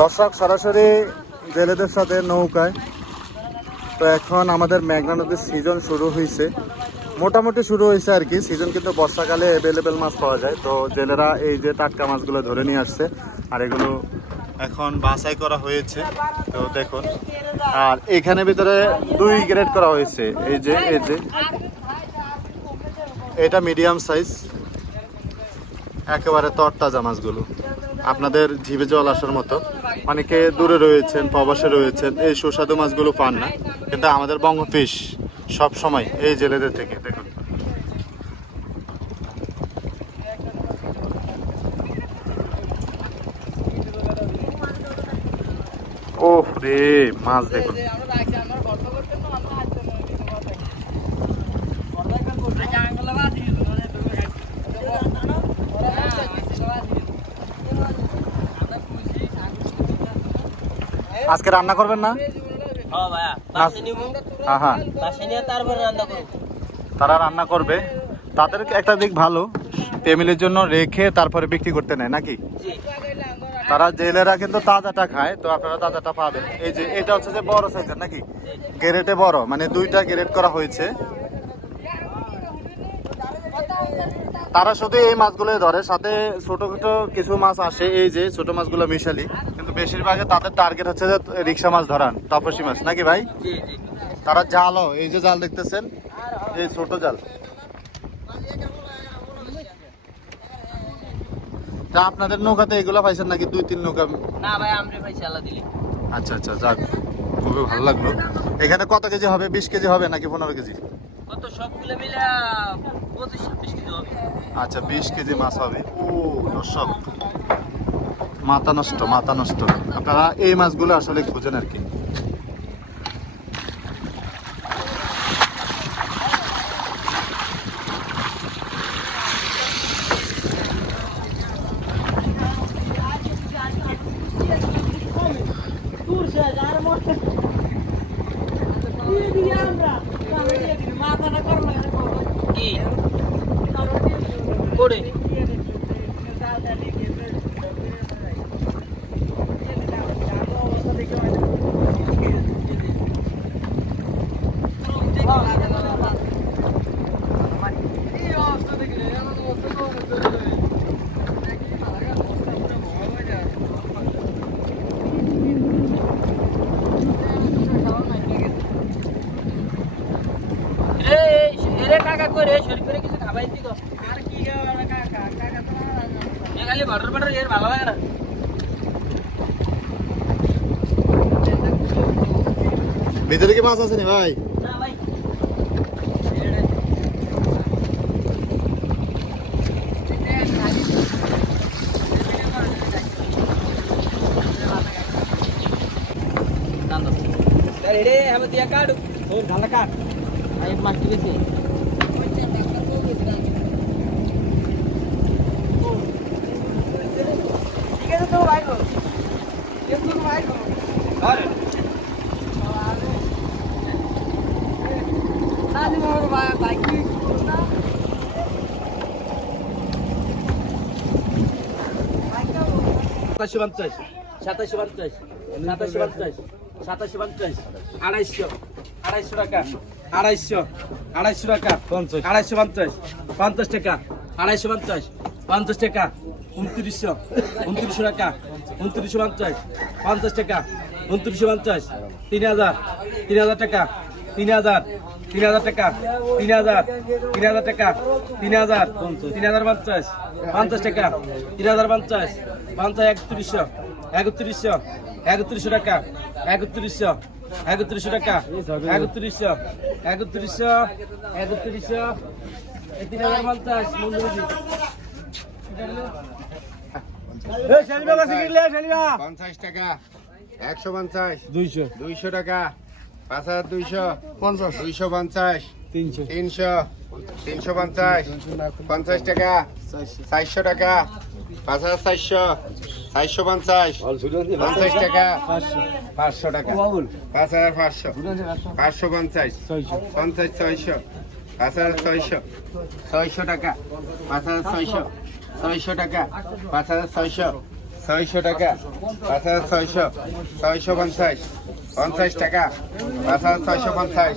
দর্শক সরাসরি জেলেদের সাথে নৌকায়। তো এখন আমাদের মেঘনা নদীর সিজন শুরু হয়েছে, মোটামুটি শুরু হয়েছে আর কি সিজন, কিন্তু বর্ষাকালে অ্যাভেলেবেল মাছ পাওয়া যায়। তো জেলেরা এই যে টাটকা মাছগুলো ধরে নিয়ে আসছে, আর এগুলো এখন বাছাই করা হয়েছে। তো দেখুন, আর এখানে ভিতরে 2 গ্রেড করা হয়েছে। এই যে এটা মিডিয়াম সাইজ, একেবারে তরতাজা মাছগুলো, আপনাদের জিভে জল আসার মতো। অনেকে দূরে রয়েছেন, প্রবাসে রয়েছেন, এই সুস্বাদু মাছগুলো পান না, কিন্তু আমাদের বঙ্গ ফিশ সব সময় এই জেলেদের থেকে। দেখুন, ওহ রে মাছ দেখুন। আজকে রান্না করবেন না? তারা রান্না করবে। তাদের একটা দিক ভালো, ফ্যামিলির জন্য রেখে তারপরে বিক্রি করতে নেয় নাকি। তারা জেলেরা কিন্তু তাজাটা খায়, তো আপনারা তাজাটা পাবেন। এই যে এটা হচ্ছে যে বড় সাইজের নাকি, গ্রেডে বড়, মানে 2টা গ্রেড করা হয়েছে। তারা শুধু এই মাছগুলোই ধরে, সাথে ছোট ছোট কিছু মাছ আসে, এই যে ছোট মাছগুলো মিশালি, কিন্তু বেশিরভাগে তাদের টার্গেট হচ্ছে যে রিক্সা মাছ ধরান, তপসী মাছ নাকি ভাই। তারা জালও, এই যে জাল দেখতেছেন, এই ছোট জাল। তা আপনাদের নৌকাতে এগুলো পাইছেন নাকি? 2-3 নৌকা? না ভাই, আমরা পাইছি আল্লাহ দিলে। আচ্ছা আচ্ছা, যাক, খুবই ভালো লাগলো। এখানে কত কেজি হবে? 20 কেজি হবে নাকি 15 কেজি? কত সবগুলো মিলে 25-26 কেজি হবে। আচ্ছা, 20 কেজি মাছ হবে। ও দর্শক, মাথা নষ্ট, মাথা নষ্ট। আপনারা এই মাছগুলো আসলে খুঁজেন আর কি। কি করে কাকা করে শরীর করে কিছু খাবাই দিত। আর কি কাকা কাকা তো খালি বাটার বাটার এর ভালো লাগে না। ভিতরে কি মাছ আছে নি ভাই? না ভাই, রে हम दिया काट और झाला काट आई मास्टर के से ठीक है तो भाई को ये तो भाई को अरे आज मोर भाई बाइक की ना 27 27 27 27 250 টাকা 250 টাকা 250 50 টাকা 250 50 টাকা 2900 টাকা 2950 50 টাকা 2950 3000 টাকা 3000 টাকা 3000 টাকা 3000 3050 50 টাকা 3050 50 3100 টাকা 3100 টাকা 3100 3050 মন্দির 50 টাকা 150 200 টাকা 5200 250 300 350 50 টাকা 400 টাকা 5400 450 50 টাকা 500 টাকা 5500 550 50 600 5600 600 টাকা 5600 600 টাকা 5600 600 টাকা 5600 650 50 টাকা 5650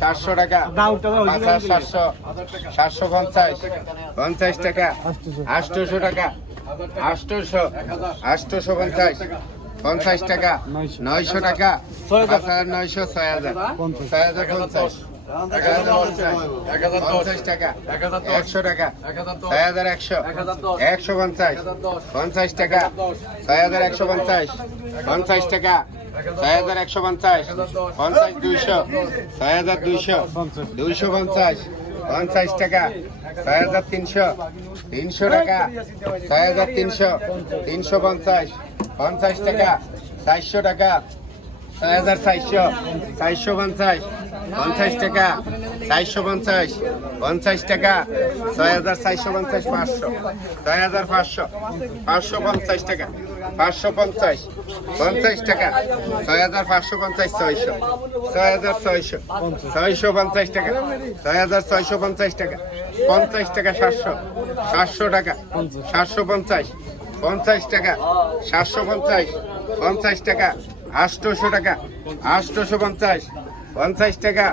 700 টাকা 5700 750 50 টাকা 800 টাকা 800 850 50 টাকা 900 টাকা 5900 6000 6050 50 টাকা 100 টাকা 6100 150 50 টাকা 6150 50 টাকা 6150 50 200 6200 250 50 টাকা 6300 300 টাকা 6300 350 50 টাকা 400 টাকা 6400 450 50 টাকা 450 50 টাকা 6450 500 6500 550 টাকা 550 50 টাকা 6550 600 6600 650 টাকা 6650 টাকা 50 টাকা 700 700 টাকা 750 50 টাকা 750 50 টাকা 800 টাকা 850 50 টাকা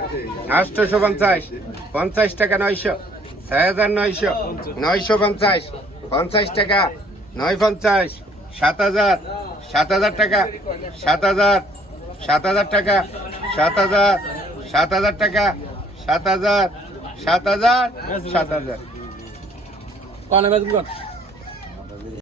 850 50 টাকা 900 6900 950 50 টাকা 950 7000 7000 টাকা 7000 7000 টাকা 7000 7000 টাকা 7000 7000 7000 কোন বেতন কর